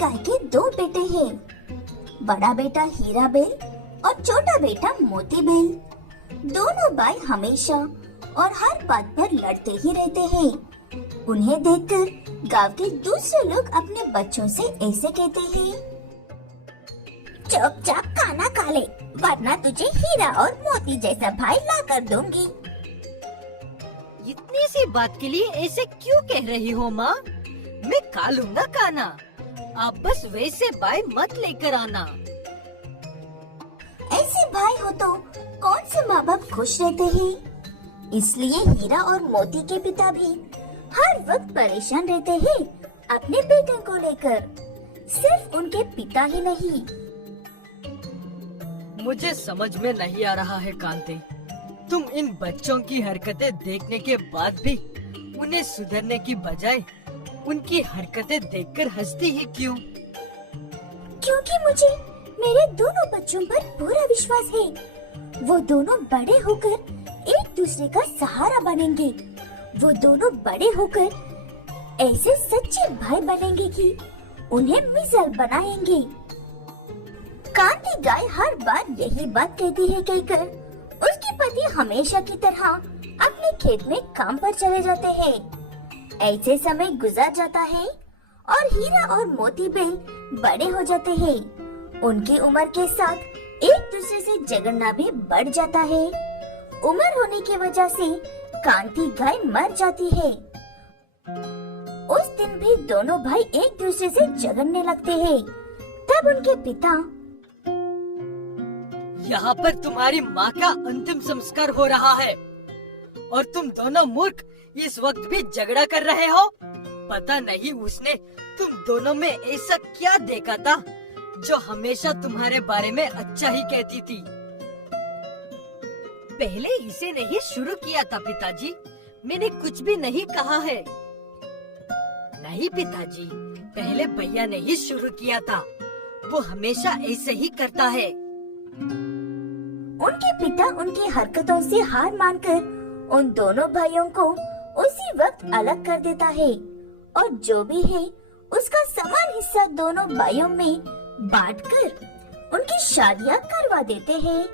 गाय के दो बेटे हैं। बड़ा बेटा हीरा बेल और छोटा बेटा मोती बेल। दोनों भाई हमेशा और हर बात पर लड़ते ही रहते हैं। उन्हें देखकर गांव के दूसरे लोग अपने बच्चों से ऐसे कहते हैं, चुपचाप खाना खा ले, वरना तुझे हीरा और मोती जैसा भाई ला कर दूंगी। इतनी सी बात के लिए ऐसे क्यों कह रही हो माँ? मैं खा लूंगा खाना, आप बस वैसे भाई मत लेकर आना। ऐसे भाई हो तो कौन से माँ बाप खुश रहते हैं। इसलिए हीरा और मोती के पिता भी हर वक्त परेशान रहते हैं अपने बेटे को लेकर। सिर्फ उनके पिता ही नहीं। मुझे समझ में नहीं आ रहा है कांति, तुम इन बच्चों की हरकतें देखने के बाद भी उन्हें सुधरने की बजाय उनकी हरकतें देखकर हंसती ही क्यों? क्योंकि मुझे मेरे दोनों बच्चों पर पूरा विश्वास है। वो दोनों बड़े होकर एक दूसरे का सहारा बनेंगे। वो दोनों बड़े होकर ऐसे सच्चे भाई बनेंगे कि उन्हें मिसाल बनाएंगे। कांति गाय हर बार यही बात कहती है कहकर उसके पति हमेशा की तरह अपने खेत में काम पर चले जाते हैं। ऐसे समय गुजर जाता है और हीरा और मोती बेल बड़े हो जाते हैं। उनकी उम्र के साथ एक दूसरे से झगड़ना भी बढ़ जाता है। उम्र होने की वजह से कांति गाय मर जाती है। उस दिन भी दोनों भाई एक दूसरे से झगड़ने लगते हैं। तब उनके पिता, यहाँ पर तुम्हारी माँ का अंतिम संस्कार हो रहा है और तुम दोनों मूर्ख इस वक्त भी झगड़ा कर रहे हो। पता नहीं उसने तुम दोनों में ऐसा क्या देखा था जो हमेशा तुम्हारे बारे में अच्छा ही कहती थी। पहले इसे नहीं शुरू किया था पिताजी, मैंने कुछ भी नहीं कहा है। नहीं पिताजी, पहले भैया ने ही शुरू किया था, वो हमेशा ऐसे ही करता है। उनके पिता उनकी हरकतों से हार मानकर उन दोनों भाइयों को उसी वक्त अलग कर देता है और जो भी है उसका समान हिस्सा दोनों भाइयों में बांटकर उनकी शादियां करवा देते हैं।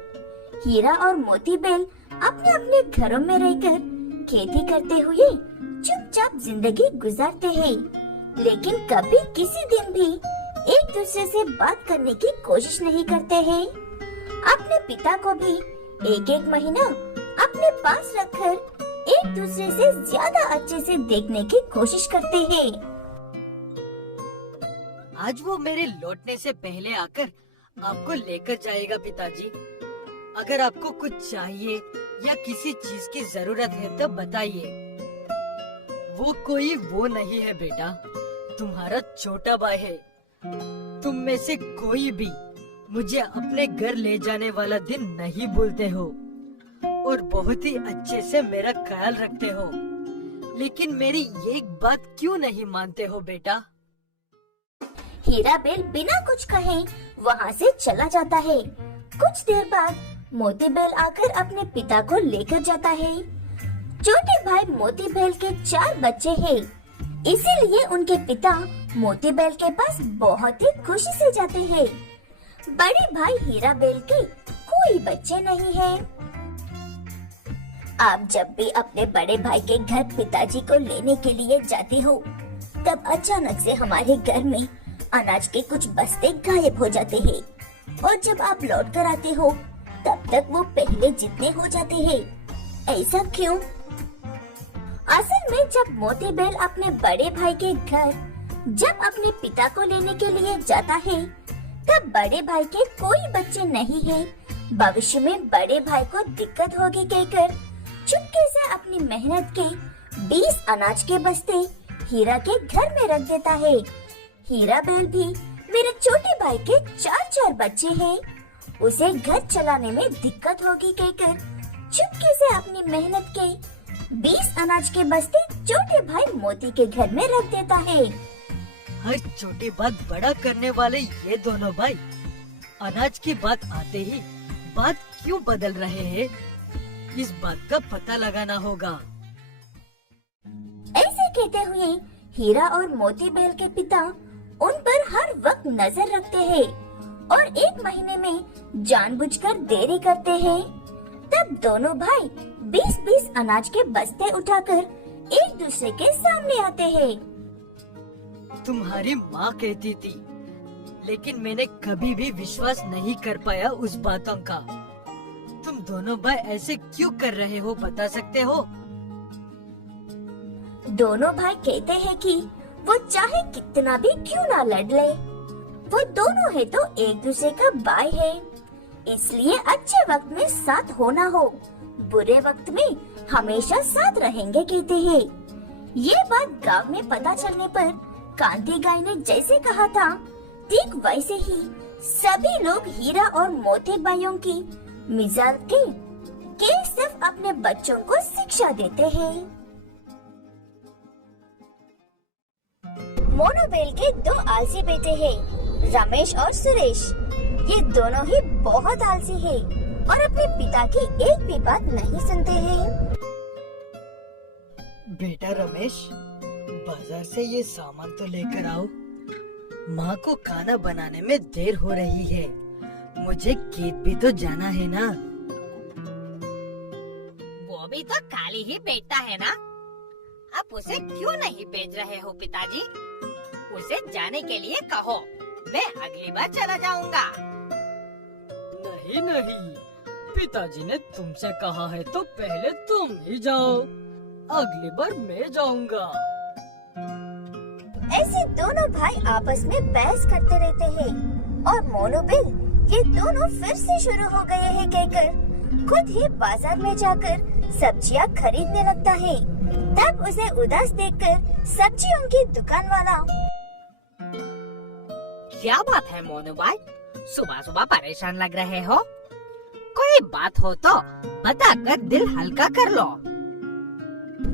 हीरा और मोती बेल अपने अपने घरों में रहकर खेती करते हुए चुपचाप जिंदगी गुजारते हैं, लेकिन कभी किसी दिन भी एक दूसरे से बात करने की कोशिश नहीं करते हैं। अपने पिता को भी एक एक महीना अपने पास रखकर एक दूसरे से ज्यादा अच्छे से देखने की कोशिश करते हैं। आज वो मेरे लौटने से पहले आकर आपको लेकर जाएगा पिताजी। अगर आपको कुछ चाहिए या किसी चीज की जरूरत है तो बताइए। वो कोई वो नहीं है बेटा, तुम्हारा छोटा भाई है। तुम में से कोई भी मुझे अपने घर ले जाने वाला दिन नहीं भूलते हो और बहुत ही अच्छे से मेरा ख्याल रखते हो, लेकिन मेरी एक बात क्यों नहीं मानते हो बेटा? हीरा बेल बिना कुछ कहे वहाँ से चला जाता है। कुछ देर बाद मोती बेल आकर अपने पिता को लेकर जाता है। छोटे भाई मोती बेल के 4 बच्चे हैं, इसीलिए उनके पिता मोती बेल के पास बहुत ही खुशी से जाते हैं। बड़े भाई हीरा बेल के कोई बच्चे नहीं हैं। आप जब भी अपने बड़े भाई के घर पिताजी को लेने के लिए जाते हो, तब अचानक से हमारे घर में अनाज के कुछ बस्ते गायब हो जाते हैं और जब आप लौट कर आते हो तब तक वो पहले जितने हो जाते हैं। ऐसा क्यों? असल में जब मोती बेल अपने बड़े भाई के घर जब अपने पिता को लेने के लिए जाता है, तब बड़े भाई के कोई बच्चे नहीं है। भविष्य में बड़े भाई को दिक्कत होगी कहकर चुपके से अपनी मेहनत के 20 अनाज के बस्ते हीरा के घर में रख देता है। हीरा बेल भी मेरे छोटे भाई के 4 बच्चे हैं, उसे घर चलाने में दिक्कत होगी कहकर चुपके से अपनी मेहनत के 20 अनाज के बस्ते छोटे भाई मोती के घर में रख देता है। हर छोटी बात बड़ा करने वाले ये दोनों भाई अनाज की बात आते ही बात क्यों बदल रहे हैं, इस बात का पता लगाना होगा। ऐसे कहते हुए हीरा और मोती बेल के पिता उन पर हर नजर रखते हैं और 1 महीने में जानबूझकर देरी करते हैं, तब दोनों भाई 20-20 अनाज के बस्ते उठाकर एक दूसरे के सामने आते हैं। तुम्हारी माँ कहती थी, लेकिन मैंने कभी भी विश्वास नहीं कर पाया उस बातों का। तुम दोनों भाई ऐसे क्यों कर रहे हो, बता सकते हो? दोनों भाई कहते हैं कि वो चाहे कितना भी क्यों ना लड़ ले, वो दोनों है तो एक दूसरे का भाई है, इसलिए अच्छे वक्त में साथ होना हो, बुरे वक्त में हमेशा साथ रहेंगे कहते हैं। ये बात गांव में पता चलने पर कांती गाय ने जैसे कहा था, ठीक वैसे ही सभी लोग हीरा और मोती भाइयों की मिसाल के सिर्फ अपने बच्चों को शिक्षा देते हैं। मोनोबेल के 2 आलसी बेटे हैं, रमेश और सुरेश। ये दोनों ही बहुत आलसी हैं और अपने पिता की एक भी बात नहीं सुनते हैं। बेटा रमेश, बाजार से ये सामान तो लेकर आओ। माँ को खाना बनाने में देर हो रही है, मुझे खेत भी तो जाना है ना। वो भी तो खाली ही बैठता है ना, आप उसे क्यों नहीं भेज रहे हो पिताजी? उसे जाने के लिए कहो, मैं अगली बार चला जाऊंगा। नहीं नहीं, पिताजी ने तुमसे कहा है तो पहले तुम ही जाओ, अगली बार मैं जाऊंगा। ऐसे दोनों भाई आपस में बहस करते रहते हैं और मोनोबेल ये दोनों फिर से शुरू हो गए हैं कहकर खुद ही बाजार में जाकर सब्जियां खरीदने लगता है। तब उसे उदास देखकर सब्जियों की दुकान वाला, क्या बात है मोनू भाई, सुबह सुबह परेशान लग रहे हो? कोई बात हो तो बताकर दिल हल्का कर लो।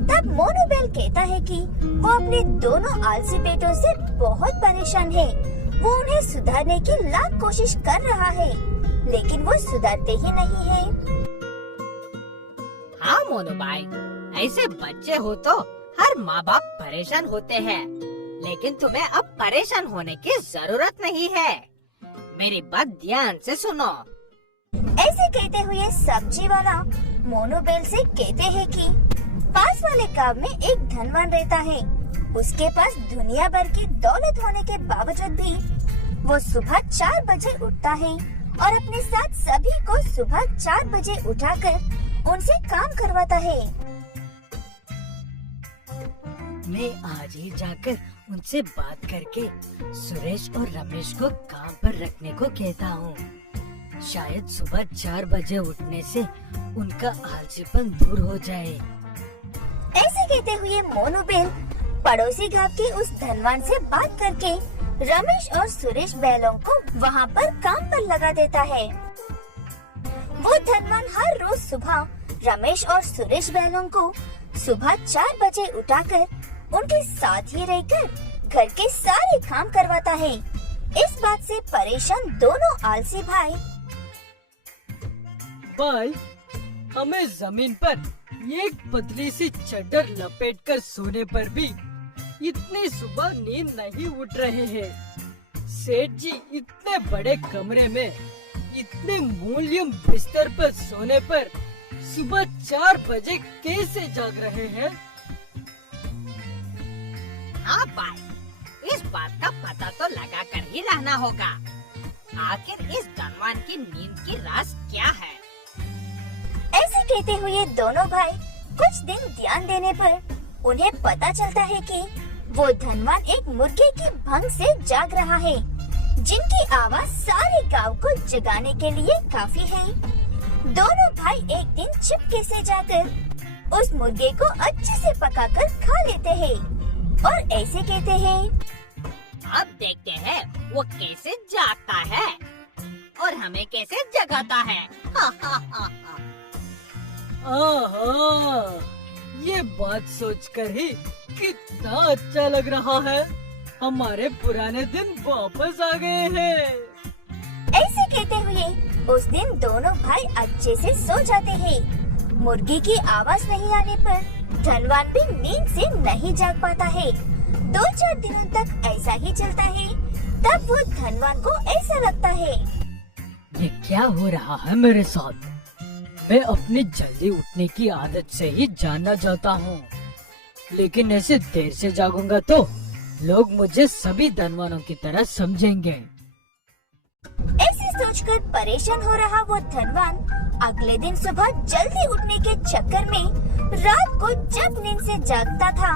तब मोनोबेल कहता है कि वो अपने दोनों आलसी बेटों से बहुत परेशान है। वो उन्हें सुधारने की लाख कोशिश कर रहा है, लेकिन वो सुधरते ही नहीं है। हाँ मोनू भाई, ऐसे बच्चे हो तो हर माँ बाप परेशान होते हैं, लेकिन तुम्हें अब परेशान होने की जरूरत नहीं है। मेरी बात ध्यान से सुनो। ऐसे कहते हुए सब्जी वाला मोनोबेल से कहते हैं कि पास वाले गांव में एक धनवान रहता है। उसके पास दुनिया भर की दौलत होने के बावजूद भी वो सुबह 4 बजे उठता है और अपने साथ सभी को सुबह 4 बजे उठाकर उनसे काम करवाता है। मैं आज ही जाकर उनसे बात करके सुरेश और रमेश को काम पर रखने को कहता हूँ। शायद सुबह 4 बजे उठने से उनका आलसीपन दूर हो जाए। ऐसे कहते हुए मोनोबेल पड़ोसी गांव के उस धनवान से बात करके रमेश और सुरेश बैलों को वहां पर काम पर लगा देता है। वो धनवान हर रोज सुबह रमेश और सुरेश बैलों को सुबह 4 बजे उठाकर उनके साथ ही रहकर घर के सारे काम करवाता है। इस बात से परेशान दोनों आलसी भाई, हमें जमीन पर एक पतली सी चद्दर लपेटकर सोने पर भी इतनी सुबह नींद नहीं उठ रहे हैं। सेठ जी इतने बड़े कमरे में इतने मूल्यम बिस्तर पर सोने पर सुबह 4 बजे कैसे जाग रहे हैं? हाँ भाई, इस बात का पता तो लगा कर ही रहना होगा। आखिर इस धनवान की नींद की राज क्या है? ऐसे कहते हुए दोनों भाई कुछ दिन ध्यान देने पर उन्हें पता चलता है कि वो धनवान एक मुर्गे की भंग से जाग रहा है, जिनकी आवाज सारे गांव को जगाने के लिए काफी है। दोनों भाई एक दिन चुपके से जाकर उस मुर्गे को अच्छे से पकाकर खा लेते हैं और ऐसे कहते हैं, अब देखते हैं वो कैसे जागता है और हमें कैसे जगाता है। आहा, ये बात सोचकर ही कितना अच्छा लग रहा है। हमारे पुराने दिन वापस आ गए हैं। ऐसे कहते हुए उस दिन दोनों भाई अच्छे से सो जाते हैं। मुर्गी की आवाज नहीं आने पर धनवान भी नींद से नहीं जाग पाता है। 2-4 दिनों तक ऐसा ही चलता है। तब वो धनवान को ऐसा लगता है। ये क्या हो रहा है मेरे साथ? मैं अपनी जल्दी उठने की आदत से ही जानना चाहता हूँ, लेकिन ऐसे देर से जागूंगा तो लोग मुझे सभी धनवानों की तरह समझेंगे। ऐसे सोचकर परेशान हो रहा वो धनवान अगले दिन सुबह जल्दी उठने के चक्कर में रात को जब नींद से जागता था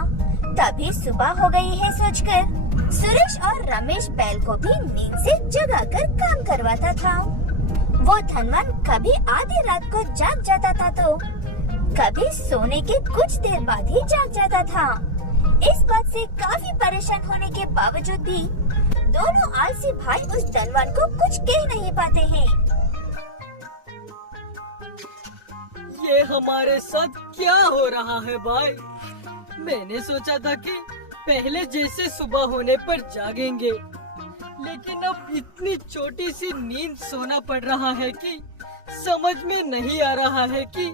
तभी सुबह हो गई है सोचकर सुरेश और रमेश बैल को भी नींद से जगाकर काम करवाता था। वो धनवान कभी आधी रात को जाग जाता था तो कभी सोने के कुछ देर बाद ही जाग जाता था। इस बात से काफी परेशान होने के बावजूद भी दोनों आलसी भाई उस धनवान को कुछ कह नहीं पाते हैं। ये हमारे साथ क्या हो रहा है भाई? मैंने सोचा था कि पहले जैसे सुबह होने पर जागेंगे, लेकिन अब इतनी छोटी सी नींद सोना पड़ रहा है कि समझ में नहीं आ रहा है कि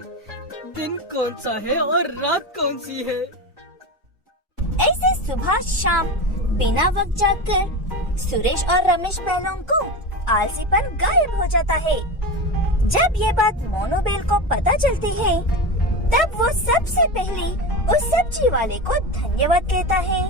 दिन कौन सा है और रात कौन सी है। ऐसे सुबह शाम बिना वक्त जागकर सुरेश और रमेश बैलों को आलसीपन गायब हो जाता है। जब ये बात मोनोबेल को पता चलती है तब वो सबसे पहले उस सब्जी वाले को धन्यवाद कहता है।